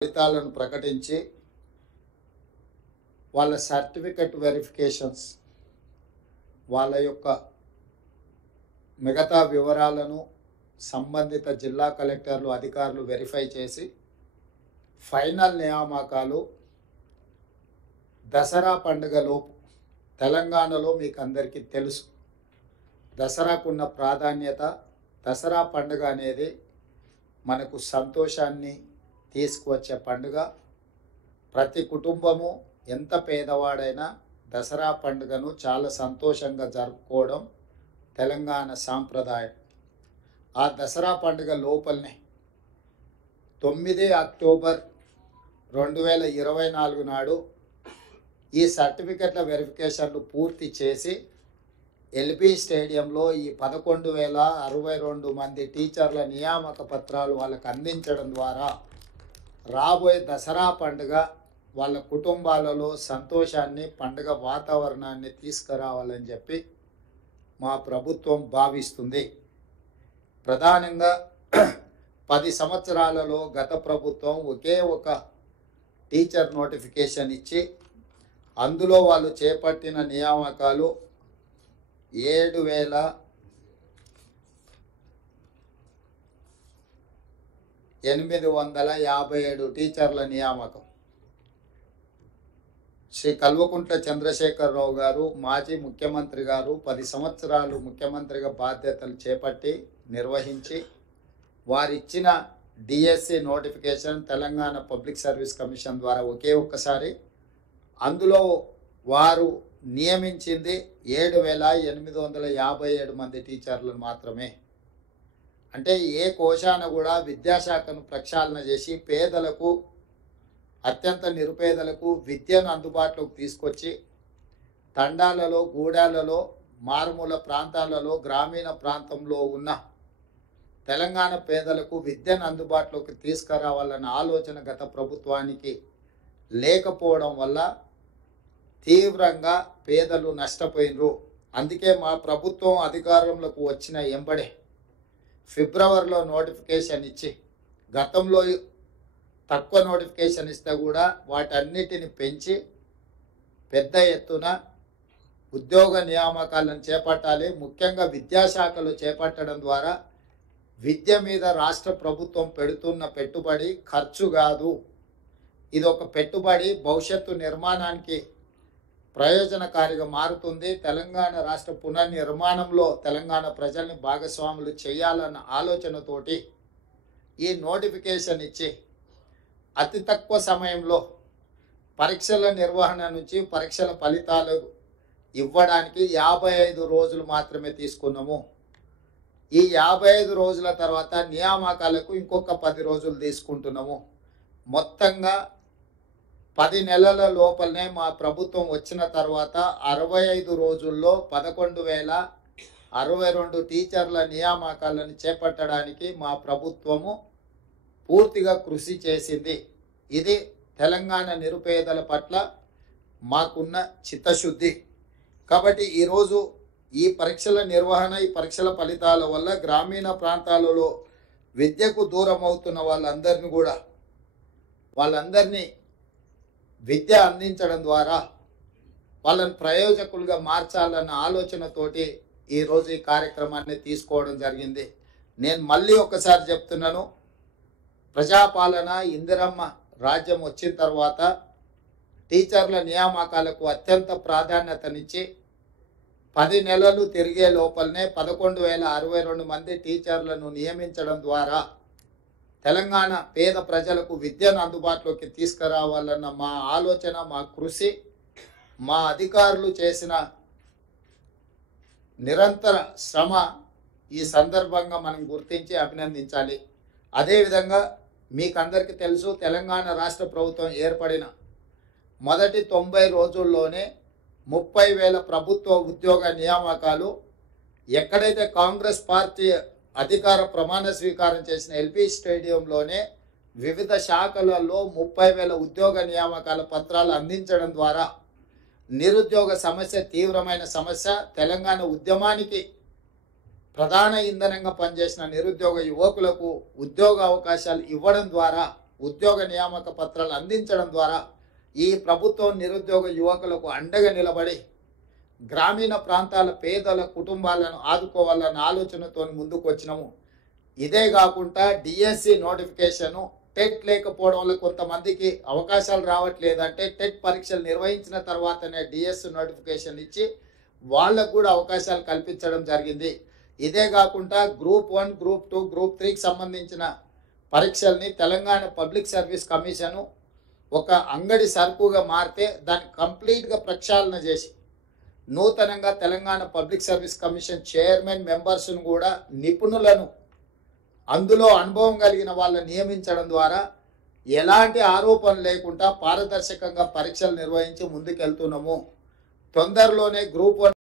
ఫలితాలను ప్రకటించి వాళ్ళ సర్టిఫికెట్ వెరిఫికేషన్స్ వాళ్ళ యొక్క మిగతా వివరాలను సంబంధిత జిల్లా కలెక్టర్లు అధికారులు వెరిఫై చేసి ఫైనల్ నియామకాలు దసరా పండుగలోపు తెలంగాణలో మీకు అందరికీ తెలుసు. దసరాకున్న ప్రాధాన్యత, దసరా పండుగ అనేది మనకు సంతోషాన్ని తీసుకువచ్చే పండుగ. ప్రతి కుటుంబము ఎంత పేదవాడైనా దసరా పండుగను చాలా సంతోషంగా జరుపుకోవడం తెలంగాణ సాంప్రదాయం. ఆ దసరా పండుగ లోపలనే 9 అక్టోబర్ 2024 నాడు ఈ సర్టిఫికెట్ల వెరిఫికేషన్లు పూర్తి చేసి ఎల్బీ స్టేడియంలో ఈ 11,062 మంది టీచర్ల నియామక పత్రాలు వాళ్ళకు అందించడం ద్వారా రాబోయే దసరా పండుగ వాళ్ళ కుటుంబాలలో సంతోషాన్ని, పండుగ వాతావరణాన్ని తీసుకురావాలని చెప్పి మా ప్రభుత్వం భావిస్తుంది. ప్రధానంగా 10 సంవత్సరాలలో గత ప్రభుత్వం ఒకే ఒక టీచర్ నోటిఫికేషన్ ఇచ్చి అందులో వాళ్ళు చేపట్టిన నియామకాలు 7,857 టీచర్ల నియామకం. శ్రీ కల్వకుంట్ల చంద్రశేఖరరావు గారు మాజీ ముఖ్యమంత్రి గారు 10 సంవత్సరాలు ముఖ్యమంత్రిగా బాధ్యతలు చేపట్టి నిర్వహించి వారిచ్చిన DSC notification Telangana public service commission ద్వారా ఒకే ఒక్కసారి అందులో వారు నియమించింది 7,857 మంది టీచర్లను మాత్రమే. అంటే ఏ కోశాన కూడా విద్యాశాఖను ప్రక్షాళన చేసి పేదలకు, అత్యంత నిరుపేదలకు విద్యను అందుబాటులోకి తీసుకొచ్చి తండాలలో, గూడాలలో, మారుమూల ప్రాంతాలలో, గ్రామీణ ప్రాంతంలో ఉన్న తెలంగాణ పేదలకు విద్యను అందుబాటులోకి తీసుకురావాలన్న ఆలోచన గత ప్రభుత్వానికి లేకపోవడం వల్ల తీవ్రంగా పేదలు నష్టపోయినరు. అందుకే మా ప్రభుత్వం అధికారంలోకి వచ్చిన ఎంబడే ఫిబ్రవరిలో నోటిఫికేషన్ ఇచ్చి, గతంలో తక్కువ నోటిఫికేషన్ ఇస్తే కూడా వాటన్నిటిని పెంచి పెద్ద ఎత్తున ఉద్యోగ నియామకాలను చేపట్టాలి. ముఖ్యంగా విద్యాశాఖలో చేపట్టడం ద్వారా విద్య మీద రాష్ట్ర ప్రభుత్వం పెడుతున్న పెట్టుబడి ఖర్చు కాదు, ఇది ఒక పెట్టుబడి, భవిష్యత్తు నిర్మాణానికి ప్రయోజనకారిగా మారుతుంది. తెలంగాణ రాష్ట్ర పునర్నిర్మాణంలో తెలంగాణ ప్రజల్ని భాగస్వాములు చేయాలన్న ఆలోచనతోటి ఈ నోటిఫికేషన్ ఇచ్చి అతి తక్కువ సమయంలో పరీక్షల నిర్వహణ నుంచి పరీక్షల ఫలితాలు ఇవ్వడానికి 55 రోజులు మాత్రమే తీసుకున్నాము. ఈ 55 రోజుల తర్వాత నియామకాలకు ఇంకొక 10 రోజులు తీసుకుంటున్నాము. మొత్తంగా 10 నెలల లోపలనే మా ప్రభుత్వం వచ్చిన తర్వాత 65 రోజుల్లో 11,062 టీచర్ల నియామకాలను చేపట్టడానికి మా ప్రభుత్వము పూర్తిగా కృషి చేసింది. ఇది తెలంగాణ నిరుపేదల పట్ల మాకున్న చిత్తశుద్ధి. కాబట్టి ఈరోజు ఈ పరీక్షల నిర్వహణ, ఈ పరీక్షల ఫలితాల వల్ల గ్రామీణ ప్రాంతాలలో విద్యకు దూరం అవుతున్న వాళ్ళందరినీ విద్య అందించడం ద్వారా వాళ్ళని ప్రయోజకులుగా మార్చాలన్న ఆలోచనతోటి ఈరోజు ఈ కార్యక్రమాన్ని తీసుకోవడం జరిగింది. నేను మళ్ళీ ఒకసారి చెప్తున్నాను, ప్రజాపాలన, ఇందిరమ్మ రాజ్యం వచ్చిన తర్వాత టీచర్ల నియామకాలకు అత్యంత ప్రాధాన్యతనిచ్చి 10 నెలలు తిరిగే లోపలనే 11,062 మంది టీచర్లను నియమించడం ద్వారా తెలంగాణ పేద ప్రజలకు విద్యను అందుబాటులోకి తీసుకురావాలన్న మా ఆలోచన, మా కృషి, మా అధికారులు చేసిన నిరంతర శ్రమ ఈ సందర్భంగా మనం గుర్తించి అభినందించాలి. అదేవిధంగా మీకందరికీ తెలుసు, తెలంగాణ రాష్ట్ర ప్రభుత్వం ఏర్పడిన మొదటి 90 రోజుల్లోనే 30,000 ప్రభుత్వ ఉద్యోగ నియామకాలు, ఎక్కడైతే కాంగ్రెస్ పార్టీ అధికార ప్రమాణ స్వీకారం చేసిన ఎల్బీ స్టేడియంలోనే వివిధ శాఖలలో 30,000 ఉద్యోగ నియామకాల పత్రాలు అందించడం ద్వారా నిరుద్యోగ సమస్య తీవ్రమైన సమస్య. తెలంగాణ ఉద్యమానికి ప్రధాన ఇంధనంగా పనిచేసిన నిరుద్యోగ యువకులకు ఉద్యోగ అవకాశాలు ఇవ్వడం ద్వారా ఉద్యోగ నియామక పత్రాలు అందించడం ద్వారా ఈ ప్రభుత్వం నిరుద్యోగ యువకులకు అండగా నిలబడి గ్రామీణ ప్రాంతాల పేదల కుటుంబాలను ఆదుకోవాలన్న ఆలోచనతో ముందుకు వచ్చినాము. ఇదే కాకుండా డిఎస్సి నోటిఫికేషను టెట్ లేకపోవడం వల్ల కొంతమందికి అవకాశాలు రావట్లేదంటే టెట్ పరీక్షలు నిర్వహించిన తర్వాతనే డిఎస్సి నోటిఫికేషన్ ఇచ్చి వాళ్ళకు కూడా అవకాశాలు కల్పించడం జరిగింది. ఇదే కాకుండా గ్రూప్ 1, గ్రూప్ 2, గ్రూప్ 3కి సంబంధించిన పరీక్షల్ని తెలంగాణ పబ్లిక్ సర్వీస్ కమిషను ఒక అంగడి సరుకుగా మారితే దాన్ని కంప్లీట్గా ప్రక్షాళన చేసి నూతనంగా Telangana public service commission chairman మెంబర్స్ను కూడా నిపుణులను అందులో అనుభవం కలిగిన వాళ్ళని నియమించడం ద్వారా ఎలాంటి ఆరోపణలు లేకుండా పారదర్శకంగా పరీక్షలు నిర్వహించి ముందుకెళ్తున్నాము. తొందరలోనే గ్రూప్ 1